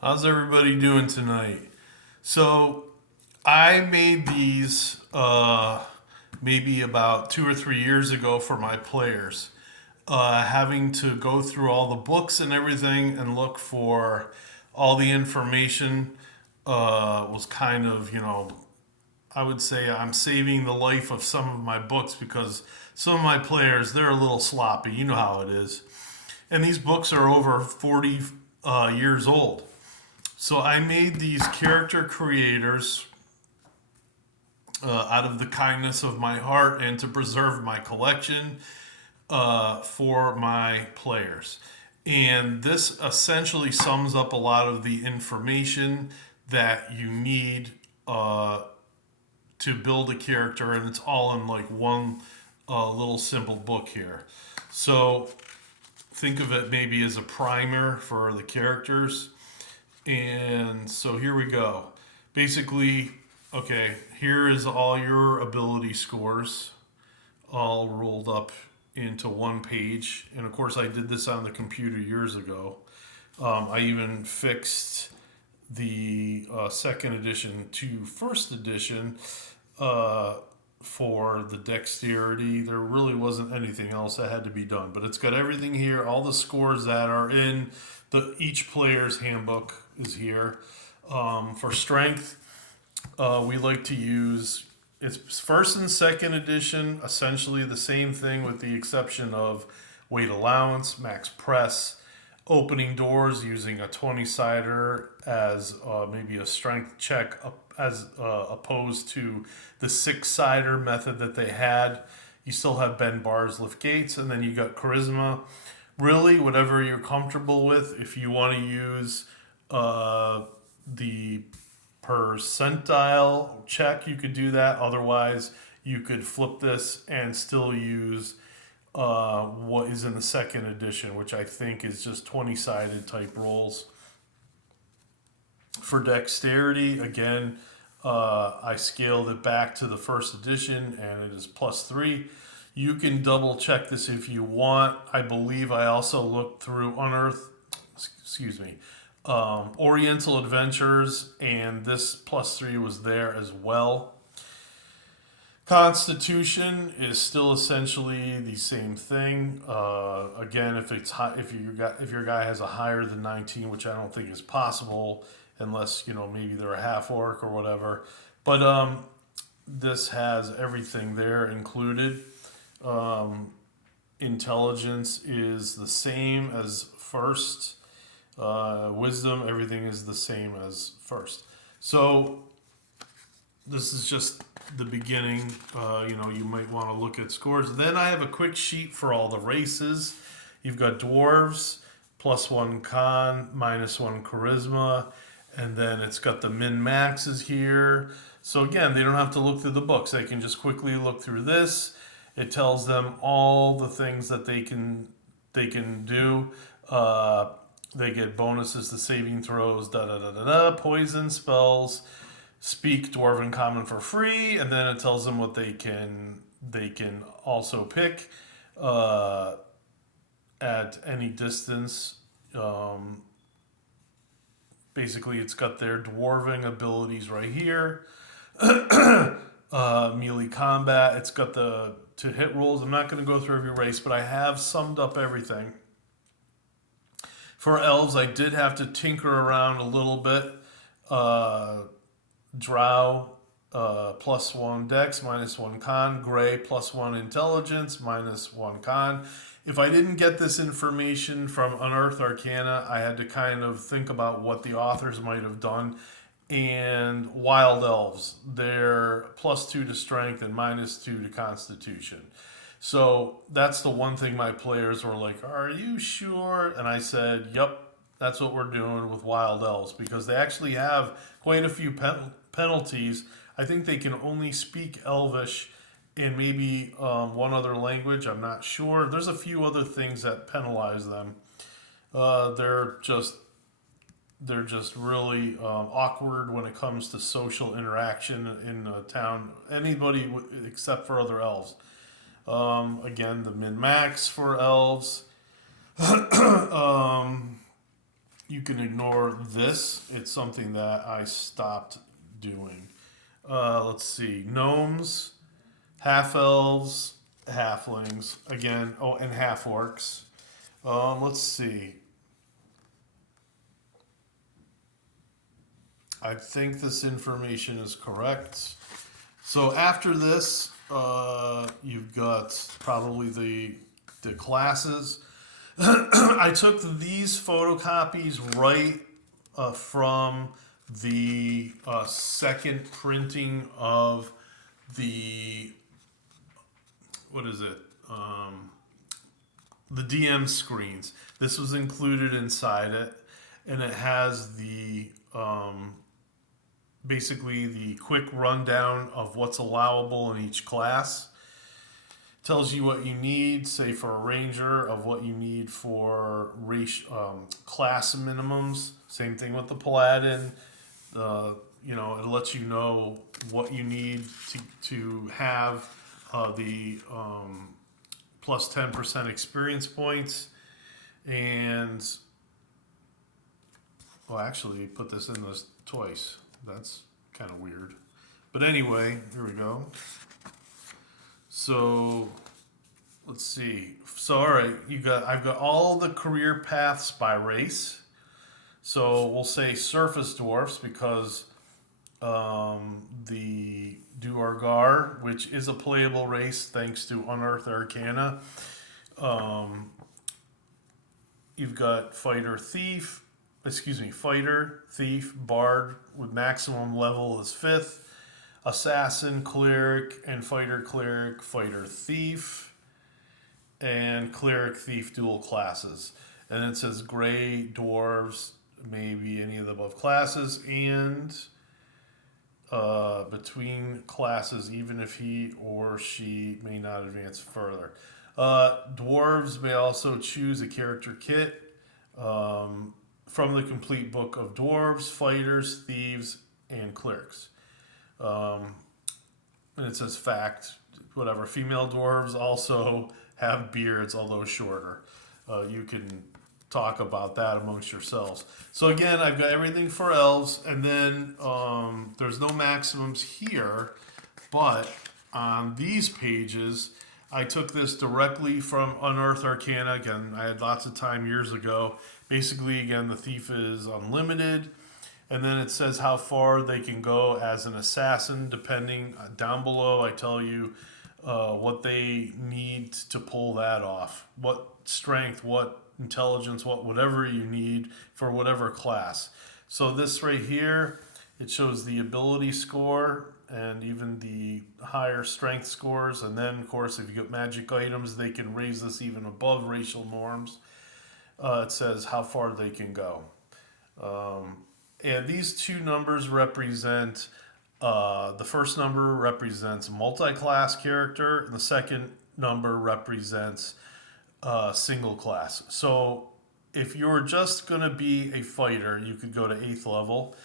How's everybody doing tonight? So, I made these maybe about 2 or 3 years ago for my players. Having to go through all the books and everything and look for all the information was kind of, I would say I'm saving the life of some of my books because some of my players, they're a little sloppy. You know how it is. And these books are over 40 years old. So I made these character creators out of the kindness of my heart and to preserve my collection for my players. And this essentially sums up a lot of the information that you need to build a character, and it's all in like one little simple book here. So think of it maybe as a primer for the characters. And so here we go. Basically, okay, here is all your ability scores all rolled up into one page. And of course, I did this on the computer years ago. I even fixed the second edition to first edition for the dexterity. There really wasn't anything else that had to be done, but it's got everything here. All the scores that are in the each player's handbook is here. For strength, we like to use it's first and second edition, essentially the same thing with the exception of weight allowance, max press, opening doors using a 20-sider as maybe a strength check as opposed to the 6-sider method that they had. You still have bend bars, lift gates, and then you got charisma. Really, whatever you're comfortable with. If you want to use the percentile check, you could do that. Otherwise, you could flip this and still use what is in the second edition, which I think is just 20-sided type rolls. For dexterity, again, I scaled it back to the first edition and it is +3. You can double check this if you want. I believe I also looked through Oriental Adventures, and this +3 was there as well. Constitution is still essentially the same thing. Again, if your guy has a higher than 19, which I don't think is possible, unless maybe they're a half orc or whatever. But this has everything there included. Intelligence is the same as first. Wisdom, everything is the same as first. So this is just the beginning. You might want to look at scores. Then I have a quick sheet for all the races. You've got dwarves, +1 con, -1 charisma, and then it's got the min maxes here. So again, they don't have to look through the books. They can just quickly look through this. It tells them all the things that they can do. They get bonuses to saving throws, poison spells, speak dwarven common for free, and then it tells them what they can also pick at any distance. Basically, it's got their dwarven abilities right here. Melee combat. It's got the to hit rolls. I'm not going to go through every race, but I have summed up everything. For elves, I did have to tinker around a little bit. Drow, +1 dex, -1 con. Gray, +1 intelligence, -1 con. If I didn't get this information from Unearthed Arcana, I had to kind of think about what the authors might have done. And wild elves, they're +2 to strength and -2 to constitution. So that's the one thing my players were like, "Are you sure?" And I said, "Yep, that's what we're doing with wild elves," because they actually have quite a few penalties. I think they can only speak Elvish and maybe one other language. I'm not sure. There's a few other things that penalize them. They're just really awkward when it comes to social interaction in a town. Anybody except for other elves. Again, the min max for elves. you can ignore this. It's something that I stopped doing. Let's see. Gnomes, half elves, halflings. Again, oh, and half orcs. Let's see. I think this information is correct. So after this, you've got probably the classes. I took these photocopies right from the second printing of the what is it? The DM screens. This was included inside it, and it has the basically the quick rundown of what's allowable in each class. Tells you what you need, say for a ranger, of what you need for class minimums. Same thing with the paladin. It lets you know what you need to have the plus 10% experience points. And, well, actually, put this in this twice. That's kind of weird. But anyway, here we go. So let's see. So all right, I've got all the career paths by race. So we'll say surface dwarfs because the Duergar, which is a playable race thanks to Unearthed Arcana. You've got fighter, thief, bard with maximum level is 5th, assassin, cleric, and fighter, cleric, fighter, thief, and cleric, thief dual classes. And it says gray dwarves, maybe any of the above classes, and between classes, even if he or she may not advance further. Dwarves may also choose a character kit from the complete book of dwarves, fighters, thieves, and clerics. And it says fact, whatever. Female dwarves also have beards, although shorter. You can talk about that amongst yourselves. So again, I've got everything for elves, and then there's no maximums here, but on these pages, I took this directly from Unearthed Arcana. Again, I had lots of time years ago. Basically, again, the thief is unlimited. And then it says how far they can go as an assassin, depending. Down below, I tell you what they need to pull that off. What strength, what intelligence, whatever you need for whatever class. So this right here, it shows the ability score and even the higher strength scores. And then, of course, if you get magic items, they can raise this even above racial norms. It says how far they can go. And these two numbers represent, the first number represents a multi-class character, and the second number represents single class. So if you're just going to be a fighter, you could go to 8th level.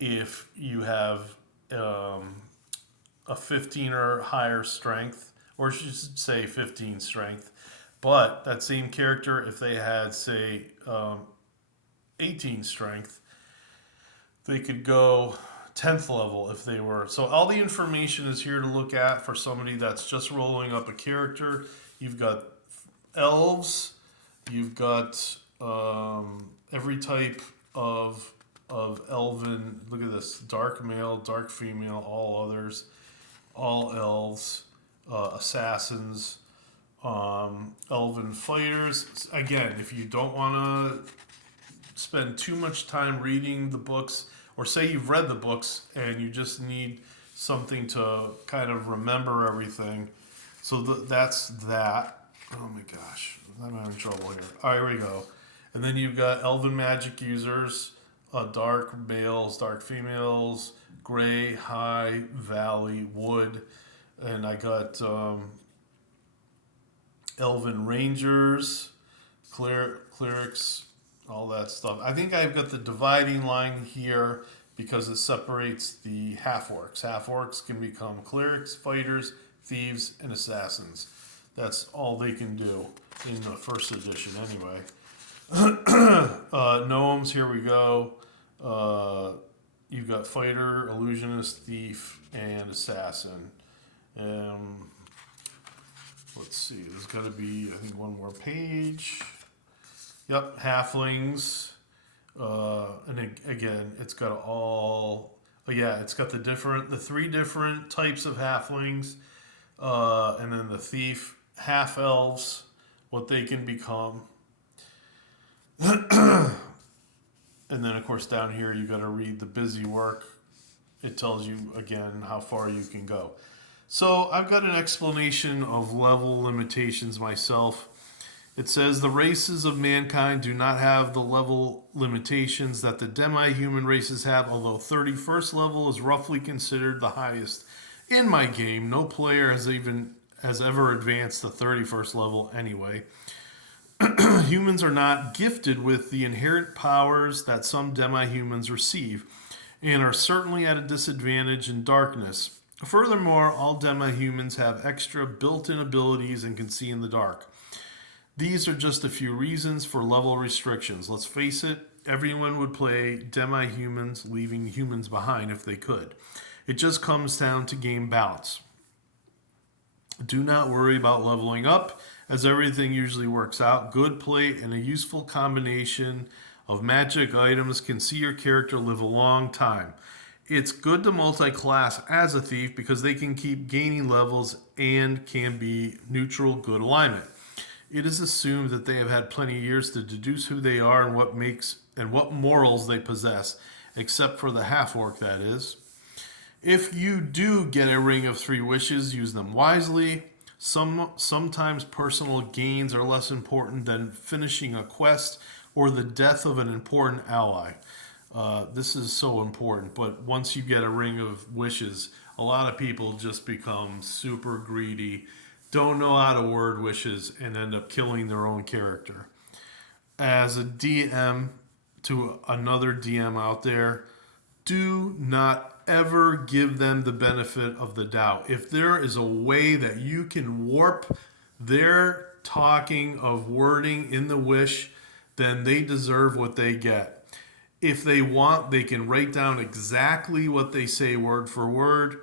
If you have a 15 or higher strength, or you should say 15 strength, but that same character, if they had, say, 18 strength, they could go 10th level if they were. So all the information is here to look at for somebody that's just rolling up a character. You've got elves, you've got every type of elven. Look at this: dark male, dark female, all others, all elves, assassins, elven fighters. Again, if you don't want to spend too much time reading the books, or say you've read the books and you just need something to kind of remember everything. So that's that. Oh my gosh, I'm having trouble here. All right, here we go. And then you've got elven magic users, dark males, dark females, gray, high, valley, wood, and I got elven rangers, clerics, all that stuff. I think I've got the dividing line here because it separates the half-orcs. Half-orcs can become clerics, fighters, thieves, and assassins. That's all they can do in the first edition anyway. Gnomes, here we go. Uh, you've got fighter, illusionist, thief, and assassin. Um, let's see, there's got to be, I think, one more page. Yep, halflings. Again, it's got all. Oh yeah, it's got the three different types of halflings, and then the thief, half elves, what they can become, and then of course down here you got to read the busy work. It tells you again how far you can go. So I've got an explanation of level limitations myself. It says the races of mankind do not have the level limitations that the demi-human races have, although 31st level is roughly considered the highest. In my game, no player has ever advanced the 31st level anyway. Humans are not gifted with the inherent powers that some demi-humans receive, and are certainly at a disadvantage in darkness. Furthermore, all demi-humans have extra built-in abilities and can see in the dark. These are just a few reasons for level restrictions. Let's face it, everyone would play demi-humans, leaving humans behind if they could. It just comes down to game balance. Do not worry about leveling up, as everything usually works out. Good play and a useful combination of magic items can see your character live a long time. It's good to multi-class as a thief because they can keep gaining levels and can be neutral good alignment. It is assumed that they have had plenty of years to deduce who they are and what morals they possess, except for the half-orc, that is. If you do get a ring of three wishes, use them wisely. Sometimes personal gains are less important than finishing a quest or the death of an important ally. This is so important, but once you get a ring of wishes, a lot of people just become super greedy, don't know how to word wishes, and end up killing their own character. As a DM to another DM out there, do not ever give them the benefit of the doubt. If there is a way that you can warp their talking of wording in the wish, then they deserve what they get. If they want, they can write down exactly what they say word for word.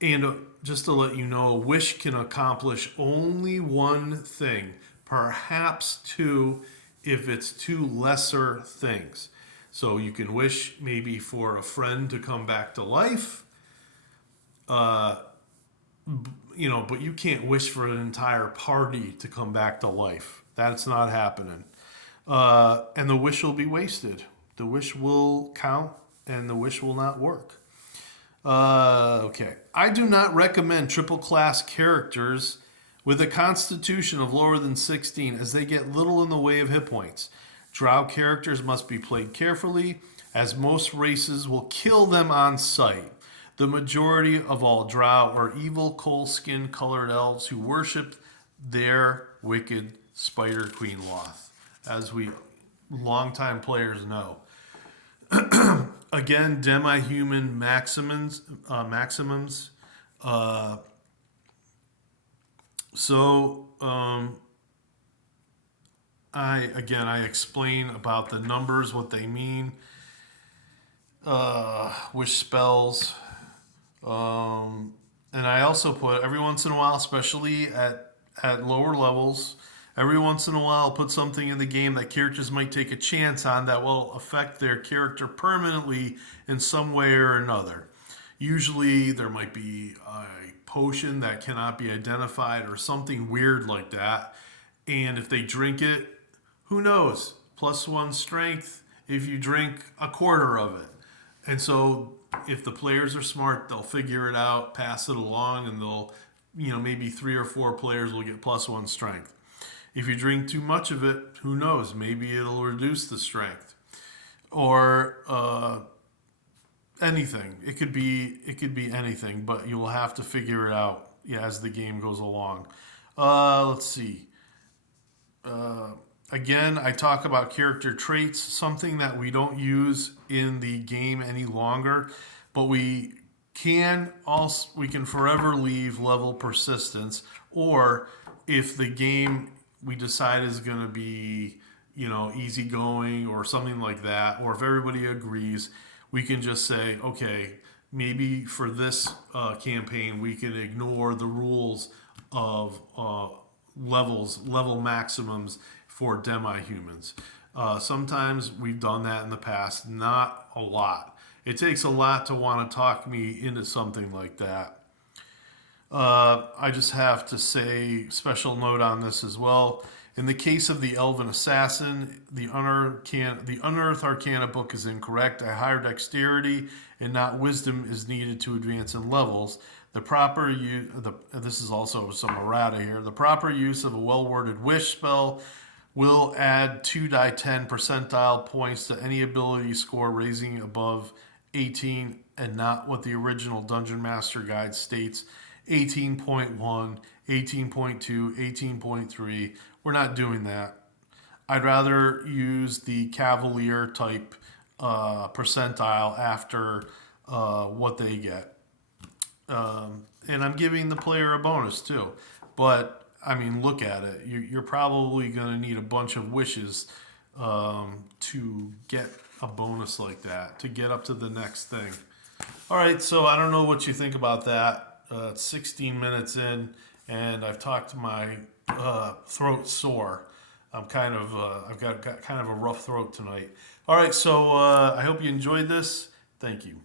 And just to let you know, a wish can accomplish only one thing, perhaps two, if it's two lesser things. So you can wish maybe for a friend to come back to life, uh, but you can't wish for an entire party to come back to life. That's not happening. And the wish will be wasted. The wish will count and the wish will not work. Okay. I do not recommend triple class characters with a constitution of lower than 16 as they get little in the way of hit points. Drow characters must be played carefully as most races will kill them on sight. The majority of all drow are evil, coal skin colored elves who worship their wicked Spider Queen Loth, as we longtime players know. Again, demi-human maximums. Uh, so I explain about the numbers, what they mean, wish spells, and I also put every once in a while, especially at lower levels. Every once in a while, I'll put something in the game that characters might take a chance on that will affect their character permanently in some way or another. Usually, there might be a potion that cannot be identified or something weird like that. And if they drink it, who knows? +1 strength if you drink a quarter of it. And so, if the players are smart, they'll figure it out, pass it along, and maybe 3 or 4 players will get +1 strength. If you drink too much of it, who knows? Maybe it'll reduce the strength, or anything. It could be anything, but you will have to figure it out as the game goes along. Let's see. Again, I talk about character traits, something that we don't use in the game any longer, but we can forever leave level persistence, or if the game we decide is going to be easygoing or something like that, or if everybody agrees, we can just say, okay, maybe for this campaign, we can ignore the rules of level maximums for demi-humans. Sometimes we've done that in the past, not a lot. It takes a lot to want to talk me into something like that. I just have to say, special note on this as well. In the case of the Elven Assassin, the Unearth Arcana book is incorrect. A higher dexterity and not wisdom is needed to advance in levels. This is also some errata here. The proper use of a well-worded wish spell will add 2 die 10 percentile points to any ability score raising above 18, and not what the original Dungeon Master Guide states: 18.1, 18.2, 18.3. We're not doing that. I'd rather use the Cavalier type percentile after what they get. And I'm giving the player a bonus too. But, I mean, look at it. You're probably going to need a bunch of wishes to get a bonus like that, to get up to the next thing. All right, so I don't know what you think about that. It's 16 minutes in, and I've talked my throat sore. I've got kind of a rough throat tonight. All right, so I hope you enjoyed this. Thank you.